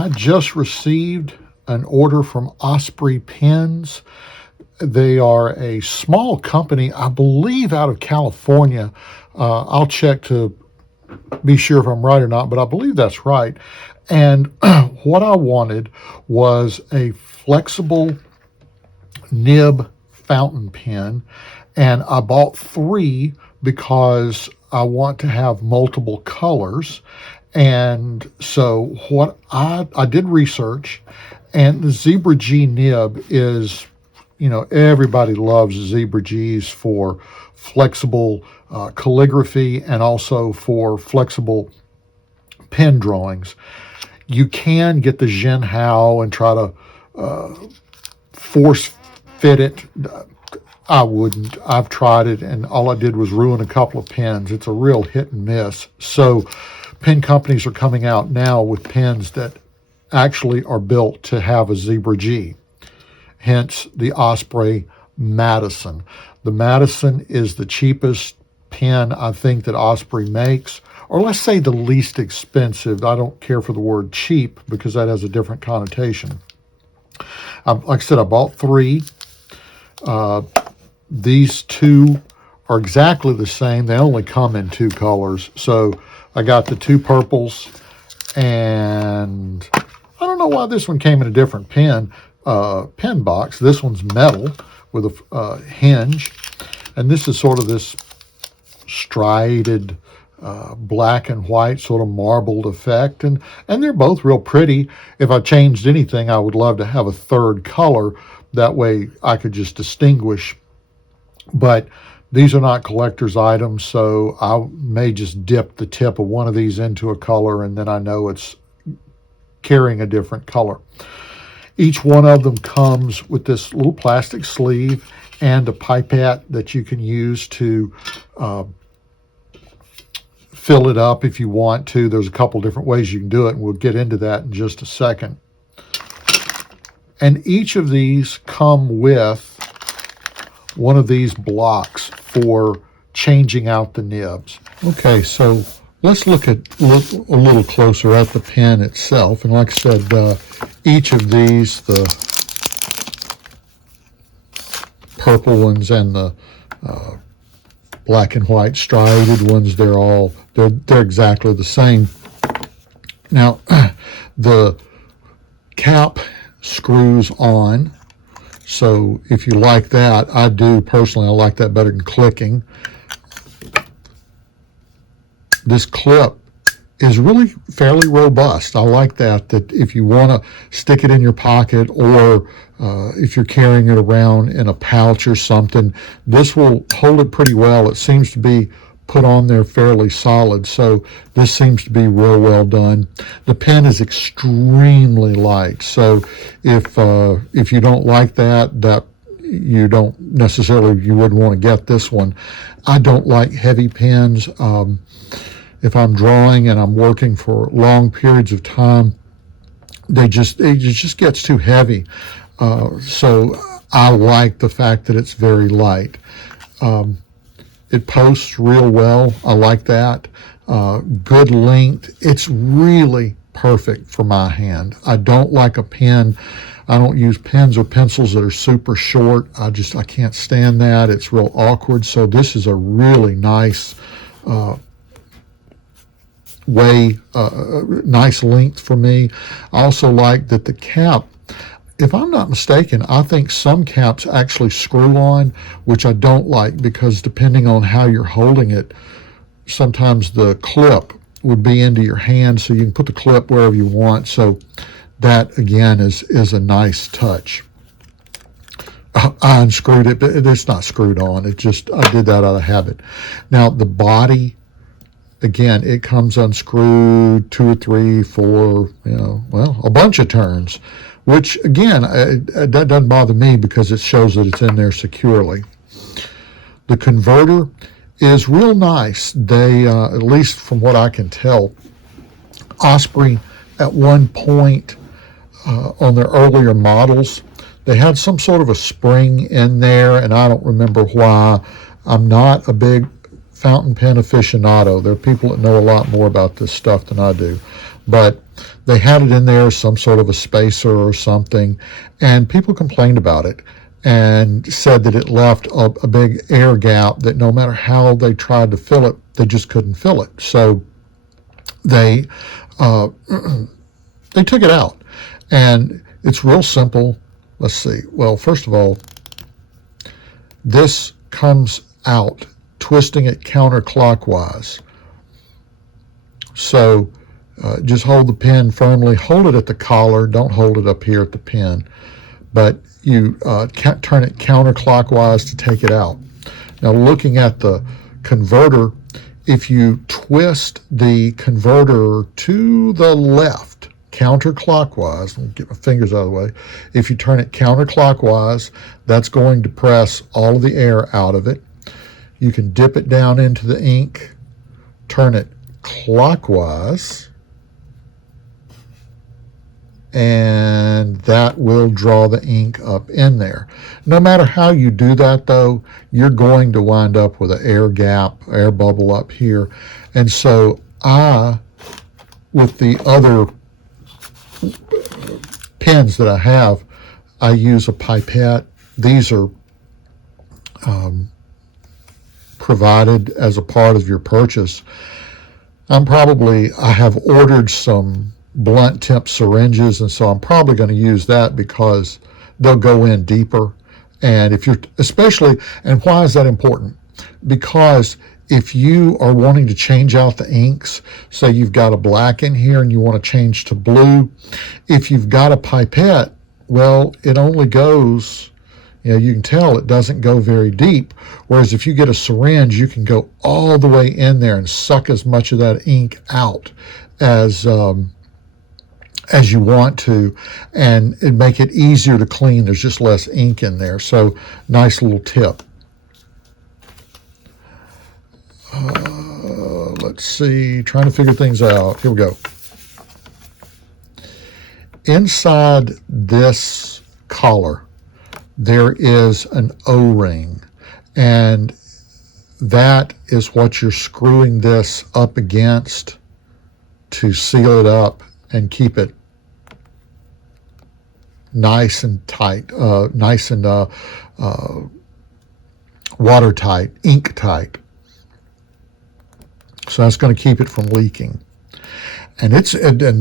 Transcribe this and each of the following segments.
I just received an order from Osprey Pens. They are a small company, I believe out of California. I'll check to be sure if I'm right or not, but I believe that's right. And what I wanted was a flexible nib fountain pen, and I bought 3 because I want to have multiple colors. And so what I did research, and the Zebra G-Nib is, everybody loves Zebra Gs for flexible calligraphy and also for flexible pen drawings. You can get the Jinhao and try to force fit it. I wouldn't. I've tried it, and all I did was ruin a couple of pens. It's a real hit and miss. So pen companies are coming out now with pens that actually are built to have a Zebra G, hence the Osprey Madison. The Madison is the cheapest pen I think that Osprey makes, or let's say the least expensive. I don't care for the word cheap because that has a different connotation. Like I said, I bought 3. These 2 are exactly the same. They only come in 2 colors. So I got the 2 purples, and I don't know why this one came in a different pen box. This one's metal with a hinge, and this is sort of this striated black and white sort of marbled effect, and they're both real pretty. If I changed anything, I would love to have a 3rd color. That way I could just distinguish. But these are not collector's items, so I may just dip the tip of one of these into a color, and then I know it's carrying a different color. Each one of them comes with this little plastic sleeve and a pipette that you can use to fill it up if you want to. There's a couple different ways you can do it, and we'll get into that in just a second. And each of these come with one of these blocks for changing out the nibs. Okay, so let's look a little closer at the pen itself. And like I said, each of these, the purple ones and the black and white striated ones, they're exactly the same. Now, the cap screws on. So if you like that, I do personally, I like that better than clicking. This clip is really fairly robust. I like that if you want to stick it in your pocket, or if you're carrying it around in a pouch or something, this will hold it pretty well. It seems to be put on there fairly solid, so this seems to be real well done. The pen is extremely light, so if you don't like that you don't necessarily, you wouldn't want to get this one. I don't like heavy pens. If I'm drawing and I'm working for long periods of time, it just gets too heavy. So I like the fact that it's very light. It posts real well. I like that. Good length. It's really perfect for my hand. I don't like a pen. I don't use pens or pencils that are super short. I can't stand that. It's real awkward. So this is a really nice nice length for me. I also like that the cap, if I'm not mistaken, I think some caps actually screw on, which I don't like, because depending on how you're holding it, sometimes the clip would be into your hand, so you can put the clip wherever you want. So that, again, is a nice touch. I unscrewed it, but it's not screwed on. I did that out of habit. Now, the body, again, it comes unscrewed 2 or 3, 4, a bunch of turns, which, again, that doesn't bother me because it shows that it's in there securely. The converter is real nice. They, at least from what I can tell, Osprey at one point on their earlier models, they had some sort of a spring in there, and I don't remember why. I'm not a big fountain pen aficionado. There are people that know a lot more about this stuff than I do. But they had it in there, some sort of a spacer or something, and people complained about it and said that it left a big air gap that no matter how they tried to fill it, they just couldn't fill it. So they they took it out. And it's real simple. Let's see. Well, first of all, this comes out twisting it counterclockwise. So just hold the pen firmly. Hold it at the collar. Don't hold it up here at the pen. But you turn it counterclockwise to take it out. Now, looking at the converter, if you twist the converter to the left, counterclockwise, let me get my fingers out of the way. If you turn it counterclockwise, that's going to press all of the air out of it. You can dip it down into the ink, turn it clockwise, and that will draw the ink up in there. No matter how you do that, though, you're going to wind up with an air gap, air bubble up here. And so with the other pens that I have, I use a pipette. These are provided as a part of your purchase. I have ordered some blunt tip syringes, and so I'm probably going to use that because they'll go in deeper. And if you're and why is that important? Because if you are wanting to change out the inks, say you've got a black in here and you want to change to blue, if you've got a pipette, well, it only goes, you can tell it doesn't go very deep. Whereas if you get a syringe, you can go all the way in there and suck as much of that ink out as you want to, and it'd make it easier to clean. There's just less ink in there. So nice little tip. Let's see, trying to figure things out. Here we go. Inside this collar, there is an O-ring, and that is what you're screwing this up against to seal it up and keep it nice and tight, watertight, ink tight. So that's going to keep it from leaking. And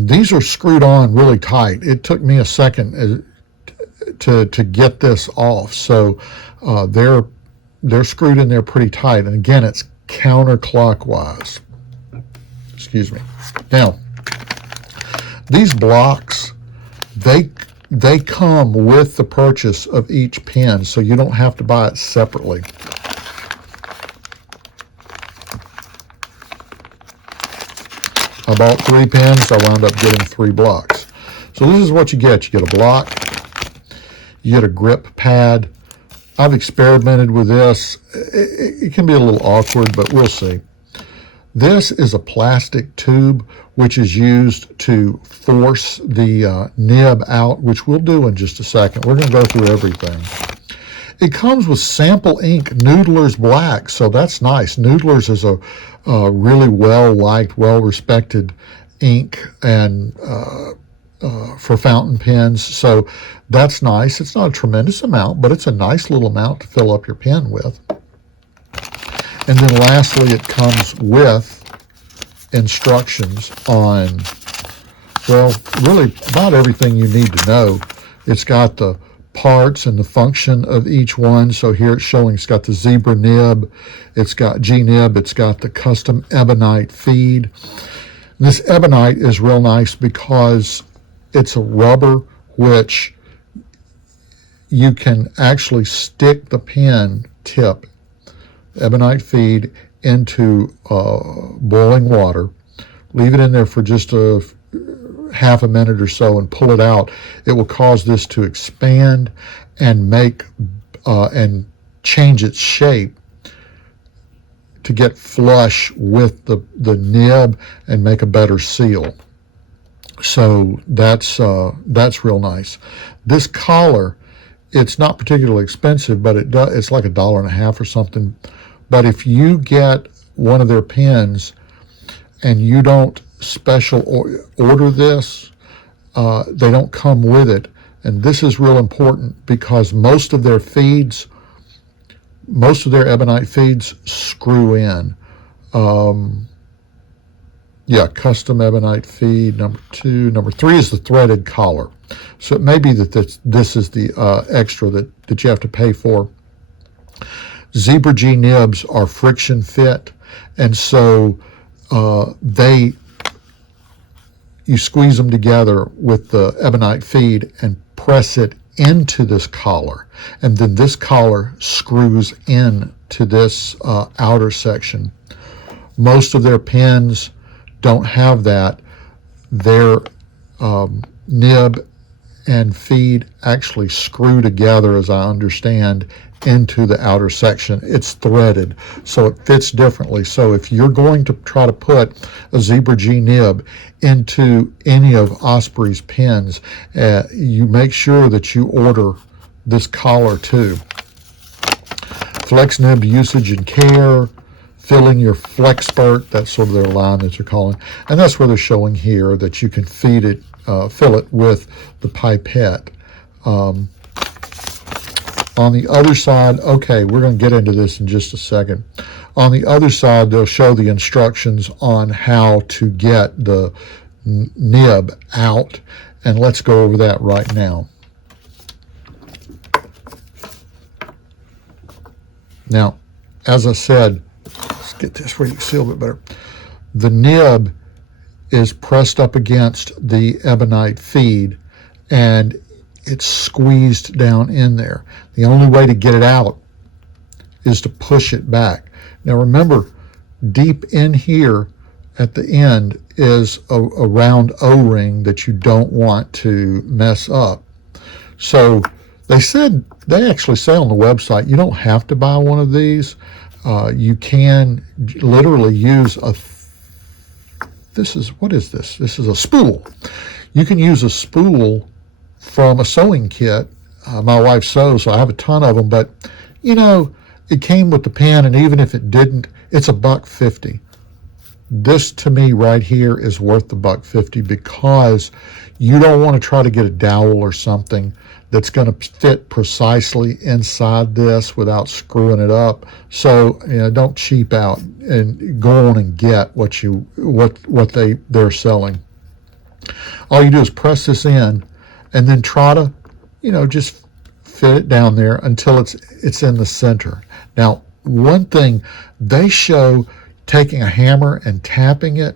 these are screwed on really tight. It took me a second to get this off. So they're screwed in there pretty tight. And again, it's counterclockwise. Excuse me. Now, these blocks, they come with the purchase of each pen, so you don't have to buy it separately. I bought 3 pens. I wound up getting 3 blocks. So this is what you get. You get a block. You get a grip pad. I've experimented with this. It can be a little awkward, but we'll see. This is a plastic tube which is used to force the nib out, which we'll do in just a second. We're going to go through everything. It comes with sample ink, Noodler's Black, so that's nice. Noodler's is a really well-liked, well-respected ink and for fountain pens, so that's nice. It's not a tremendous amount, but it's a nice little amount to fill up your pen with. And then lastly, it comes with instructions on, well, really about everything you need to know. It's got the parts and the function of each one. So here it's showing it's got the zebra nib, it's got G-Nib, it's got the custom ebonite feed. And this ebonite is real nice because it's a rubber which you can actually stick the pen tip, ebonite feed, into boiling water, leave it in there for just a half a minute or so and pull it out. It will cause this to expand and make and change its shape to get flush with the nib and make a better seal. So that's real nice. This collar, it's not particularly expensive, but it's like $1.50 or something. But if you get one of their pens and you don't special order this, they don't come with it. And this is real important because most of their ebonite feeds screw in. Custom ebonite feed, number 2. Number 3 is the threaded collar. So it may be that this is the extra that you have to pay for. Zebra G-Nibs are friction fit, and so you squeeze them together with the ebonite feed and press it into this collar, and then this collar screws in to this outer section. Most of their pens don't have that. Their nib and feed actually screw together, as I understand, into the outer section. It's threaded, so it fits differently. So if you're going to try to put a Zebra G-Nib into any of Osprey's pens, you make sure that you order this collar too. Flex nib usage and care, filling your flex spurt, that's sort of their line that they're calling, and that's where they're showing here that you can feed it, fill it with the pipette. On the other side, okay, we're going to get into this in just a second. On the other side, they'll show the instructions on how to get the nib out, and let's go over that right now. Now, as I said, let's get this where you can see a little bit better. The nib is pressed up against the ebonite feed, and it's squeezed down in there. The only way to get it out is to push it back. Now remember, deep in here at the end is a round O-ring that you don't want to mess up. So they actually say on the website, you don't have to buy one of these. You can literally use what is this? This is a spool. You can use a spool from a sewing kit. My wife sews, so I have a ton of them, but it came with the pen, and even if it didn't, it's $1.50. This to me right here is worth the $1.50 because you don't want to try to get a dowel or something that's going to fit precisely inside this without screwing it up. So don't cheap out and go on and get what they're selling. All you do is press this in and then try to just fit it down there until it's in the center. Now, one thing they show, taking a hammer and tapping it,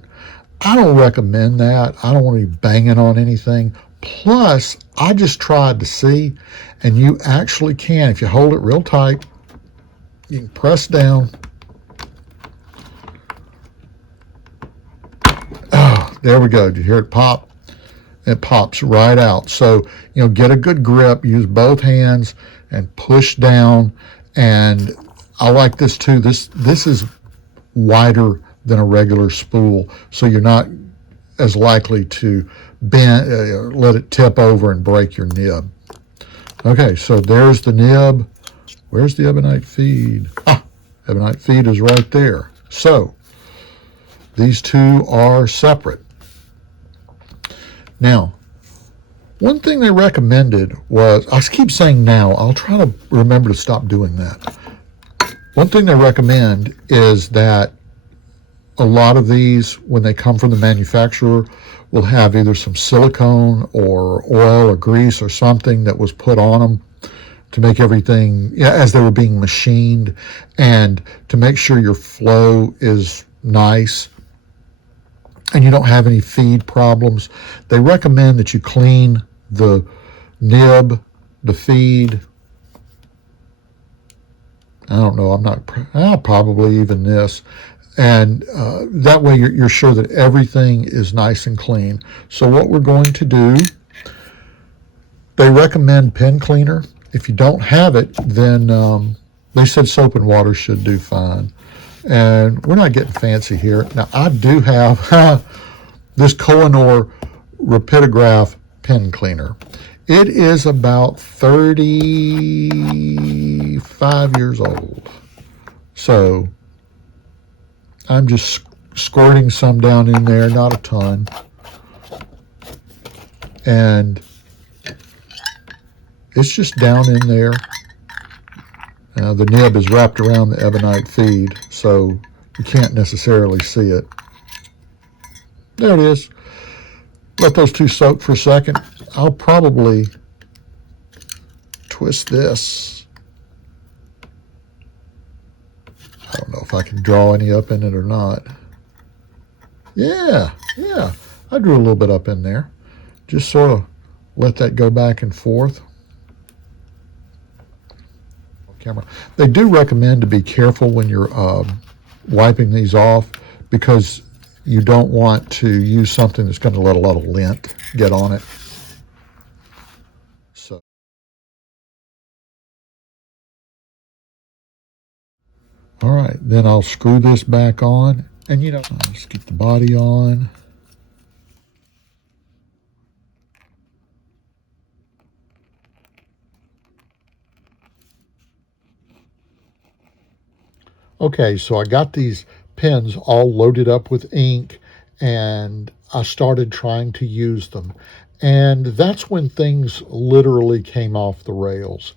I don't recommend that. I don't want to be banging on anything. Plus, I just tried to see, and you actually can, if you hold it real tight, you can press down. Oh, there we go. Did you hear it pop? It pops right out. So, get a good grip, use both hands and push down. And I like this too. This is wider than a regular spool, so you're not as likely to bend, let it tip over and break your nib. Okay, so there's the nib. Where's the ebonite feed? Ebonite feed is right there. So these two are separate. Now, one thing they recommended was, I keep saying now, I'll try to remember to stop doing that. One thing they recommend is that a lot of these, when they come from the manufacturer, will have either some silicone or oil or grease or something that was put on them to make everything, as they were being machined, and to make sure your flow is nice and you don't have any feed problems. They recommend that you clean the nib, the feed. I don't know, probably even this. And that way you're sure that everything is nice and clean. So what we're going to do, they recommend pen cleaner. If you don't have it, then they said soap and water should do fine. And we're not getting fancy here. Now, I do have this Kohinoor Rapidograph pen cleaner. It is about 35 years old. So I'm just squirting some down in there, not a ton. And it's just down in there. The nib is wrapped around the ebonite feed, so you can't necessarily see it. There it is. Let those two soak for a second. I'll probably twist this. I don't know if I can draw any up in it or not. Yeah, I drew a little bit up in there. Just sort of let that go back and forth. Camera. They do recommend to be careful when you're wiping these off, because you don't want to use something that's going to let a lot of lint get on it. So, all right, then I'll screw this back on, and just get the body on. Okay, so I got these pens all loaded up with ink, and I started trying to use them. And that's when things literally came off the rails.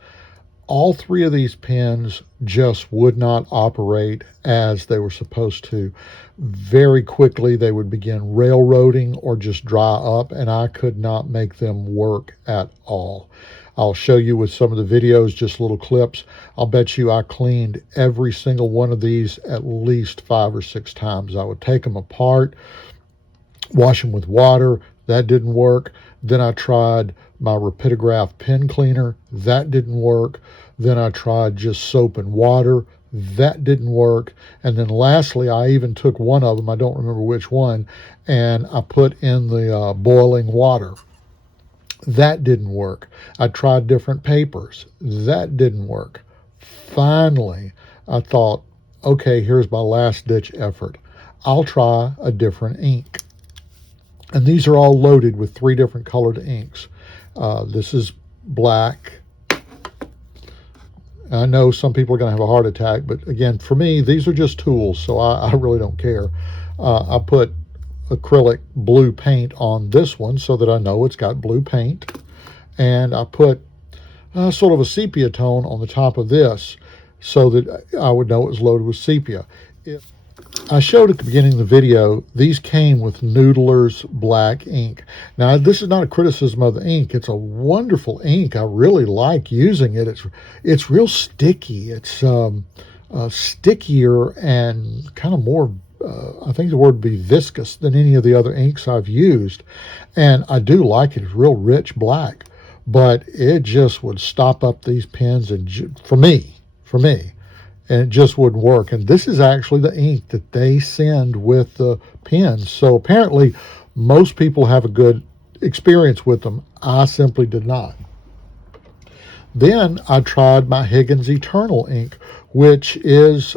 All three of these pens just would not operate as they were supposed to. Very quickly, they would begin railroading or just dry up, and I could not make them work at all. I'll show you with some of the videos, just little clips. I'll bet you I cleaned every single one of these at least 5 or 6 times. I would take them apart, wash them with water. That didn't work. Then I tried my Rapidograph pen cleaner. That didn't work. Then I tried just soap and water. That didn't work. And then lastly, I even took one of them, I don't remember which one, and I put in the boiling water. That didn't work. I tried different papers. That didn't work. Finally, I thought, okay, here's my last ditch effort. I'll try a different ink. And these are all loaded with 3 different colored inks. This is black. I know some people are going to have a heart attack, but again, for me, these are just tools, so I really don't care. I put acrylic blue paint on this one so that I know it's got blue paint. And I put sort of a sepia tone on the top of this so that I would know it was loaded with sepia. I showed at the beginning of the video, these came with Noodler's black ink. Now, this is not a criticism of the ink. It's a wonderful ink. I really like using it. It's real sticky. It's stickier and kind of more, I think the word would be viscous than any of the other inks I've used. And I do like it. It's real rich black. But it just would stop up these pens, and for me, and it just wouldn't work. And this is actually the ink that they send with the pens. So apparently most people have a good experience with them. I simply did not. Then I tried my Higgins Eternal ink, which is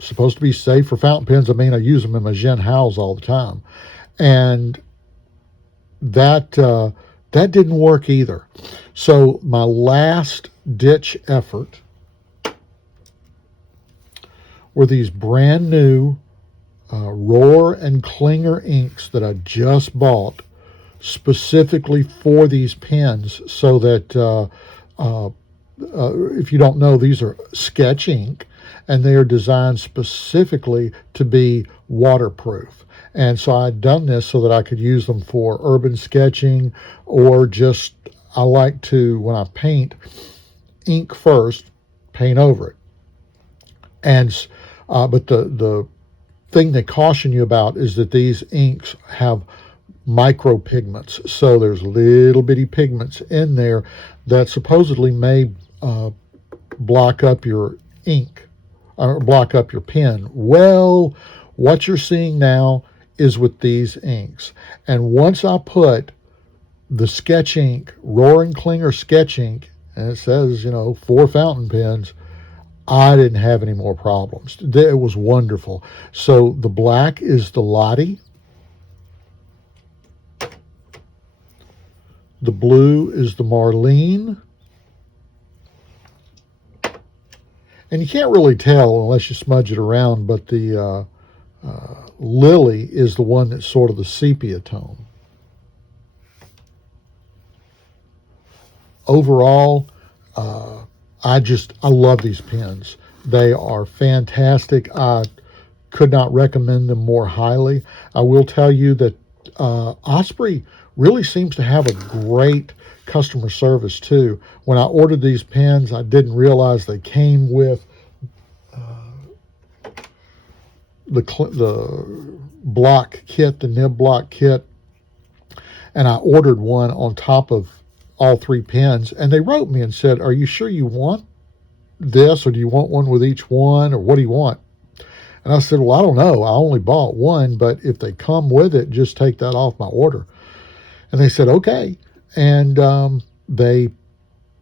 supposed to be safe for fountain pens. I mean, I use them in my Jen Howells all the time. And that didn't work either. So my last ditch effort were these brand new Rohr and Klinger inks that I just bought specifically for these pens, so that if you don't know, these are sketch ink, and they are designed specifically to be waterproof. And so I'd done this so that I could use them for urban sketching, or just, I like to, when I paint, ink first, paint over it. And but the thing they caution you about is that these inks have micropigments. So there's little bitty pigments in there that supposedly may block up your ink or block up your pen. Well, what you're seeing now is with these inks. And once I put the sketch ink, Rohr and Klinger sketch ink, and it says, 4 fountain pens, I didn't have any more problems. It was wonderful. So the black is the Lottie. The blue is the Marlene. And you can't really tell unless you smudge it around, but the lily is the one that's sort of the sepia tone. Overall, I love these pens. They are fantastic. I could not recommend them more highly. I will tell you that Osprey really seems to have a great customer service too. When I ordered these pens, I didn't realize they came with the block kit, the nib block kit, and I ordered one on top of all three pens, and they wrote me and said, "Are you sure you want this, or do you want one with each one, or what do you want?" And I said, "Well, I don't know. I only bought one, but if they come with it, just take that off my order." And they said, "Okay." And they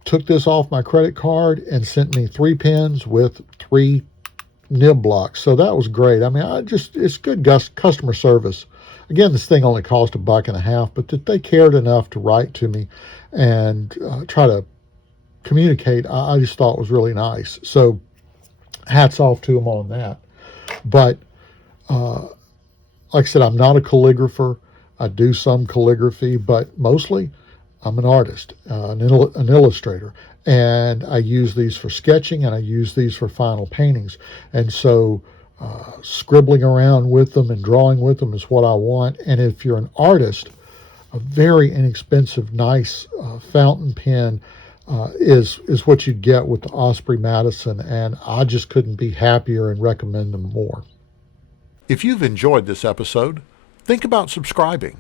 took this off my credit card and sent me 3 pens with 3 nib blocks. So that was great. I mean, it's good customer service. Again, this thing only cost $1.50, but that they cared enough to write to me and try to communicate, I just thought was really nice. So hats off to them on that. But like I said, I'm not a calligrapher. I do some calligraphy, but mostly I'm an artist, an illustrator. And I use these for sketching, and I use these for final paintings. And so scribbling around with them and drawing with them is what I want. And if you're an artist, a very inexpensive, nice fountain pen is what you get with the Osprey Madison, and I just couldn't be happier and recommend them more. If you've enjoyed this episode, think about subscribing.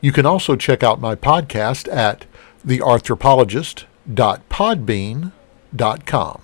You can also check out my podcast at thearthropologist.podbean.com.